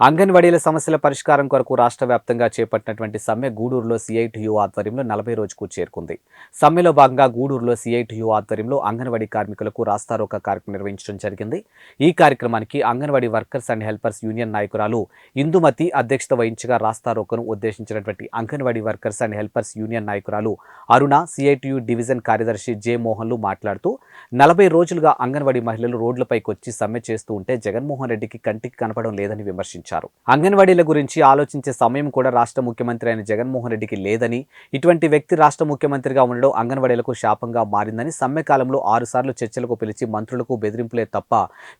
అంగన్వాడీల సమస్యల పరిష్కారం కొరకు రాష్ట్ర వ్యాప్తంగా చేపట్టినటువంటి సమ్మె గూడూరులో సిఐటియు ఆధ్వర్యంలో నలభై రోజుకు చేరుకుంది. సమ్మెలో భాగంగా గూడూరులో సిఐటియు ఆధ్వర్యంలో అంగన్వాడీ కార్మికులకు రాస్తారోక కార్యక్రమం నిర్వహించడం జరిగింది. ఈ కార్యక్రమానికి anganwadi workers and helpers union నాయకురాలు ఇందుమతి అధ్యక్షత వహించగా రాస్తారోకను ఉద్దేశించినటువంటి anganwadi workers and helpers union నాయకురాలు అరుణ సిఐటియు డివిజన్ కార్యదర్శి జే మోహన్లు మాట్లాడుతూ నలభై రోజులుగా అంగన్వాడీ మహిళలు రోడ్లపైకి వచ్చి సమ్మె చేస్తూ ఉంటే జగన్మోహన్ రెడ్డికి కంటికి కనపడం లేదని విమర్శించారు. అంగన్వాడీల గురించి ఆలోచించే సమయం కూడా రాష్ట్ర ముఖ్యమంత్రి అయిన జగన్మోహన్ రెడ్డికి లేదని ఇటువంటి వ్యక్తి రాష్ట్ర ముఖ్యమంత్రిగా ఉండడం అంగన్వాడీలకు శాపంగా మారిందని సమ్మెకాలంలో ఆరుసార్లు చర్చలకు పిలిచి మంత్రులకు బెదిరింపులే తప్ప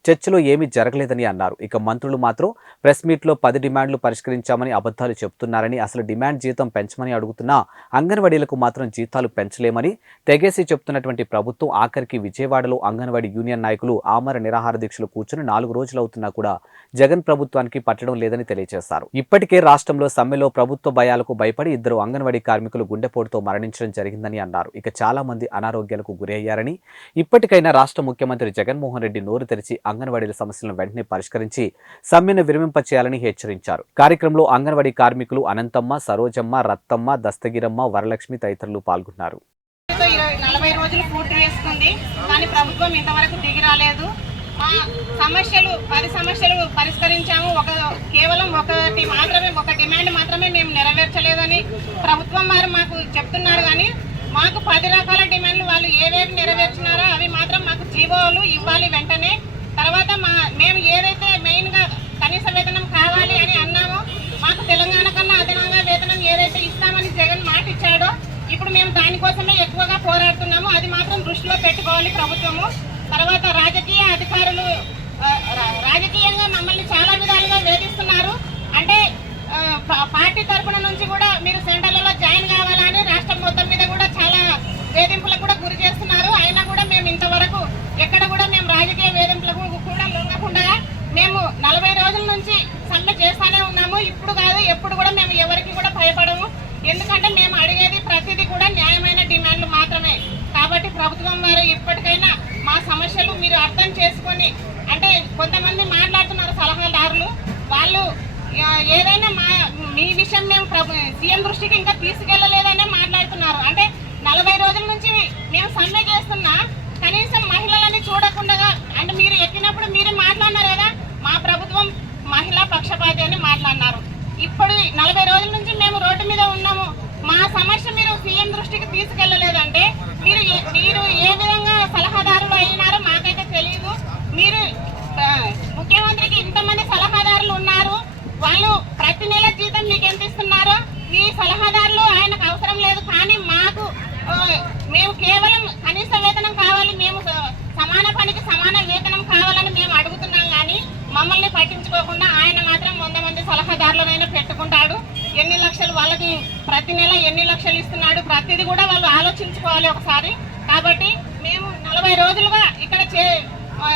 చర్చలో ఏమీ జరగలేదని అన్నారు. ఇక మంత్రులు మాత్రం ప్రెస్ మీట్లో పది డిమాండ్లు పరిష్కరించామని అబద్ధాలు చెబుతున్నారని అసలు డిమాండ్ జీతం పెంచమని అడుగుతున్నా అంగన్వాడీలకు మాత్రం జీతాలు పెంచలేమని తెగేసి చెప్తున్నటువంటి ప్రభుత్వం ఆఖరికి విజయవాడలో అంగన్వాడీ యూనియన్ నాయకులు ఆమర నిరాహార దీక్షలు కూర్చుని నాలుగు రోజులవుతున్నా కూడా జగన్ ప్రభుత్వానికి పట్టడం లేదని తెలియజేశారు ఇప్పటికే రాష్ట్రంలో సమ్మెలో ప్రభుత్వ భయాలకు భయపడి ఇద్దరు అంగన్వాడీ కార్మికులు గుండెపోటుతో మరణించడం జరిగిందని అన్నారు. ఇక చాలా మంది అనారోగ్యాలకు గురయ్యారని ఇప్పటికైనా రాష్ట్ర ముఖ్యమంత్రి జగన్మోహన్ రెడ్డి నోరు తెరిచి అంగన్వాడీల సమస్యలను వెంటనే పరిష్కరించి సమ్మెను విరమింప చేయాలని హెచ్చరించారు. కార్యక్రమంలో అంగన్వాడీ కార్మికులు అనంతమ్మ సరోజమ్మ రత్తమ్మ దస్తగిరమ్మ వరలక్ష్మి తదితరులు పాల్గొన్నారు. నలభై రోజులు పూర్తి చేసుకుంది. కానీ ప్రభుత్వం ఇంతవరకు దిగి రాలేదు. సమస్యలు పది సమస్యలు పరిష్కరించాము. ఒక కేవలం ఒకటి మాత్రమే ఒక డిమాండ్ మాత్రమే మేము నెరవేర్చలేదని ప్రభుత్వం వారు మాకు చెప్తున్నారు. కానీ మాకు పది రకాల డిమాండ్లు వాళ్ళు ఏవేవి నెరవేర్చినారో అవి మాత్రం మాకు జీవోలు ఇవ్వాలి వెంటనే. తర్వాత మా మేము ఏదైతే మెయిన్గా కనీస వేతనం కావాలి అని అన్నామో మాకు తెలంగాణ కన్నా అదనంగా వేతనం ఏదైతే ఇస్తామని జగన్ మాట ఇచ్చాడో ఇప్పుడు మేము దానికోసమే ఎక్కువగా పోరాడుతున్నాము. అది మాత్రం దృష్టిలో పెట్టుకోవాలి ప్రభుత్వము. తర్వాత రాజకీయ అధికారులు రాజకీయ పార్టీ తరఫున నుంచి కూడా మీరు సెంటర్లలో జాయిన్ కావాలని రాష్ట్రం మొత్తం మీద కూడా చాలా వేధింపులకు కూడా గురి చేస్తున్నారు. అయినా కూడా మేము ఇంతవరకు ఎక్కడ కూడా మేము రాజకీయ వేధింపులకు కూడా లొంగకుండా మేము నలభై రోజుల నుంచి సమ్మె చేస్తానే ఉన్నాము. ఇప్పుడు కాదు ఎప్పుడు కూడా మేము ఎవరికి కూడా భయపడము. ఎందుకంటే మేము అడిగేది ప్రతిదీ కూడా న్యాయమైన డిమాండ్లు మాత్రమే. కాబట్టి ప్రభుత్వం వారు ఇప్పటికైనా మా సమస్యలు మీరు అర్థం చేసుకొని అంటే కొంతమంది మాట్లాడుతున్నారు సలహాదారులు వాళ్ళు ఆ, ఏదైనా మా మీ విషయం మేము ప్రభు సీఎం దృష్టికి ఇంకా తీసుకెళ్ళలేదనే మాట్లాడుతున్నారు. అంటే నలభై రోజుల నుంచి మేము సమ్మె చేస్తున్నా కనీసం మహిళలని చూడకుండా అంటే మీరు ఎక్కినప్పుడు మీరే మాట్లాడినారు కదా మా ప్రభుత్వం మహిళా పక్షపాతి అని మాట్లాడినారు. ఇప్పుడు నలభై రోజుల నుంచి మేము రోడ్డు మీద ఉన్నాము మా సమస్య మీరు సీఎం దృష్టికి తీసుకెళ్ళలేదంటే మీరు ఏ- మీరు ఏ విధంగా సలహాదారులు అయినారో మాకైతే తెలియదు మీరు ఆ, ముఖ్యమంత్రికి ఇంతమంది సలహాదారులు ఉన్నారు వాళ్ళు ప్రతి నెల జీతం మీకు ఎంత ఇస్తున్నారో మీ సలహాదారులు ఆయనకు అవసరం లేదు. కానీ మాకు మేము కేవలం కనీస వేతనం కావాలి. మేము సమాన పనికి సమాన వేతనం కావాలని మేము అడుగుతున్నాం కానీ మమ్మల్ని పట్టించుకోకుండా ఆయన మాత్రం వంద మంది సలహాదారులనైనా పెట్టుకుంటాడు. ఎన్ని లక్షలు వాళ్ళకి ప్రతి నెల ఎన్ని లక్షలు ఇస్తున్నాడు ప్రతిదీ కూడా వాళ్ళు ఆలోచించుకోవాలి ఒకసారి. కాబట్టి మేము నలభై రోజులుగా ఇక్కడ చే ఆ,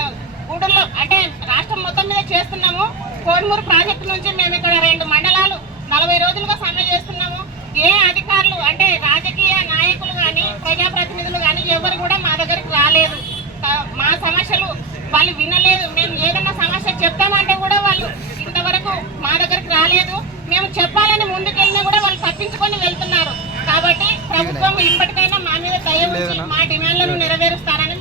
గూడూరులో అంటే రాష్ట్రం మొత్తం మీద చేస్తున్నాము. కోడుమూరు ప్రాజెక్టు నుంచి మేము ఇక్కడ రెండు మండలాలు నలభై రోజులుగా సమ్మె చేస్తున్నాము ఏ అధికారులు అంటే రాజకీయ నాయకులు కానీ ప్రజాప్రతినిధులు కానీ ఎవరు కూడా మా దగ్గరికి రాలేదు. మా సమస్యలు వాళ్ళు వినలేదు. మేము ఏదైనా సమస్య చెప్తామంటే కూడా వాళ్ళు ఇంతవరకు మా దగ్గరికి రాలేదు. మేము చెప్పాలని ముందుకెళ్ళినా కూడా వాళ్ళు తప్పించుకొని వెళ్తున్నారు. కాబట్టి ప్రభుత్వం ఇప్పటికైనా మా మీద దయ ఉంచి మా డిమాండ్లను నెరవేరుస్తారని